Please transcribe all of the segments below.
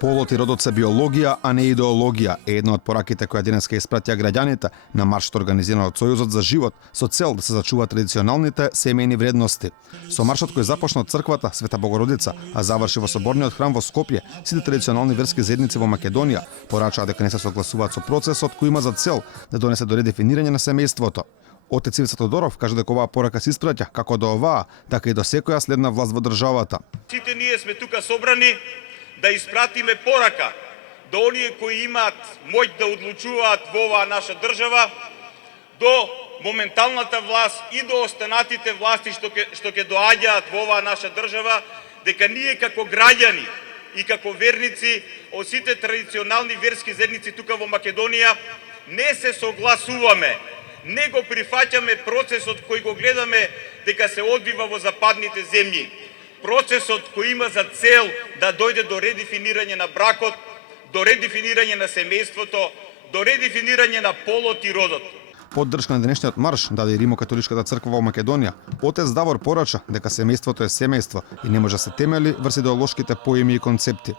Полот и родот се биологија, а не идеологија, е една од пораките која денеска испратија граѓаните на маршот организиран од Сојузот за живот со цел да се зачуваат традиционалните семејни вредности. Со маршот кој започна од црквата Света Богородица, а заврши во соборниот храм во Скопје, сите традиционални верски заедници во Македонија порачаа дека не се согласуваат со процесот кој има за цел да донесе до редефинирање на семејството. Отец Ивица Тодоров кажа дека оваа порака се испраќа како до оваа, така и до секоја следна власт во државата. Сите ние сме тука собрани да испратиме порака до оние кои имаат моќ да одлучуваат во оваа наша држава, до моменталната власт и до останатите власти што ќе доаѓаат во оваа наша држава, дека ние како граѓани и како верници од сите традиционални верски заедници тука во Македонија не се согласуваме, не го прифаќаме процесот кој го гледаме дека се одвива во западните земји. Процесот кој има за цел да дојде до редефинирање на бракот, до редефинирање на семејството, до редефинирање на полот и родот. Поддршка на денешниот марш даде и Римо-католичката црква во Македонија. Отец Давор порача дека семејството е семејство и не може да се темели врз идеолошките поими и концепти.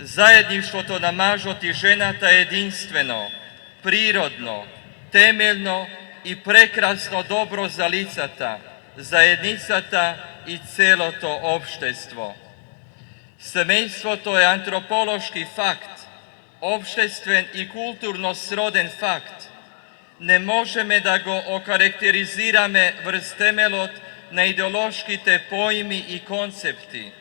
Заедништвото на мажот и жената е единствено, природно, темелно и прекрасно добро за лицата, заедницата и целото општество. Семејството е антрополошки факт, општествен и културно сроден факт. Не можеме да го окарактеризираме врз темелот на идеолошките поими и концепти.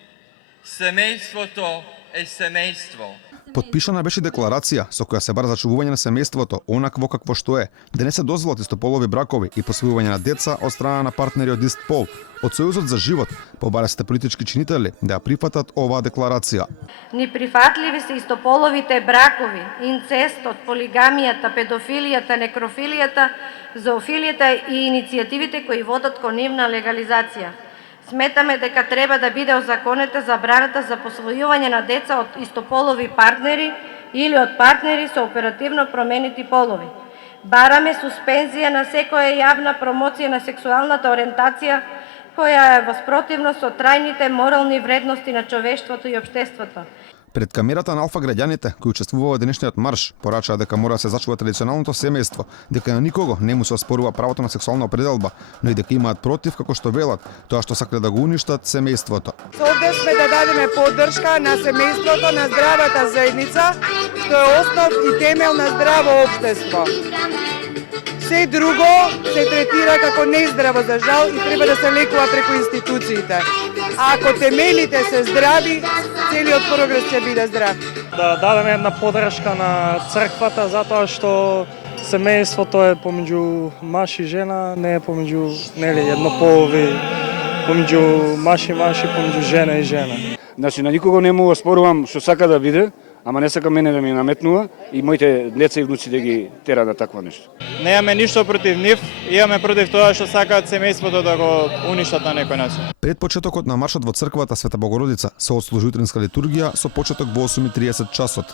Семејството е семејство. Подпишана беше декларација со која се бара зачувување на семејството онакво какво што е, да не се дозволат истополови бракови и посвојување на деца од страна на партнери од ист пол. Од Сојузот за живот побара сите политички чинители да ја прифатат оваа декларација. Неприфатливи се истополовите бракови, инцестот, полигамијата, педофилијата, некрофилијата, зоофилијата и иницијативите кои водат кон нивна легализација. Сметаме дека треба да биде озаконета забраната за посвојување на деца од истополови партнери или од партнери со оперативно променети полови. Бараме суспензија на секоја јавна промоција на сексуалната ориентација која е во спротивност со трајните морални вредности на човештвото и општеството. Пред камерата на алфа граѓаните кои учествуваа во денешниот марш порачаа дека мора да се зачува традиционалното семејство, дека на никого не му се оспорува правото на сексуална определба, но и дека имаат против како што велат тоа што сакале да го уништат семејството. Овде сме да дадеме поддршка на семејството, на здравата заедница, што е основ и темел на здраво општество. Се друго се третира како нездраво за жал и треба да се лекува преку институциите. А ако темелите се здрави, целиот прогрес ќе биде здрав. Да дадеме една поддршка на црквата затоа што семејството е помеѓу маж и жена, не е помеѓу еднополови, помеѓу маж и маж и помеѓу жена и жена. Значи на никого не му оспорувам што сака да биде, ама не сака мене да ми наметнува и моите деца и внуци да ги тера на такво нешто. Немаме ништо против нив, имаме против тоа што сакаат семејството да го уништат на некој начин. Пред почетокот на маршот во црквата Света Богородица се отслужи утринска литургија со почеток во 8:30 часот.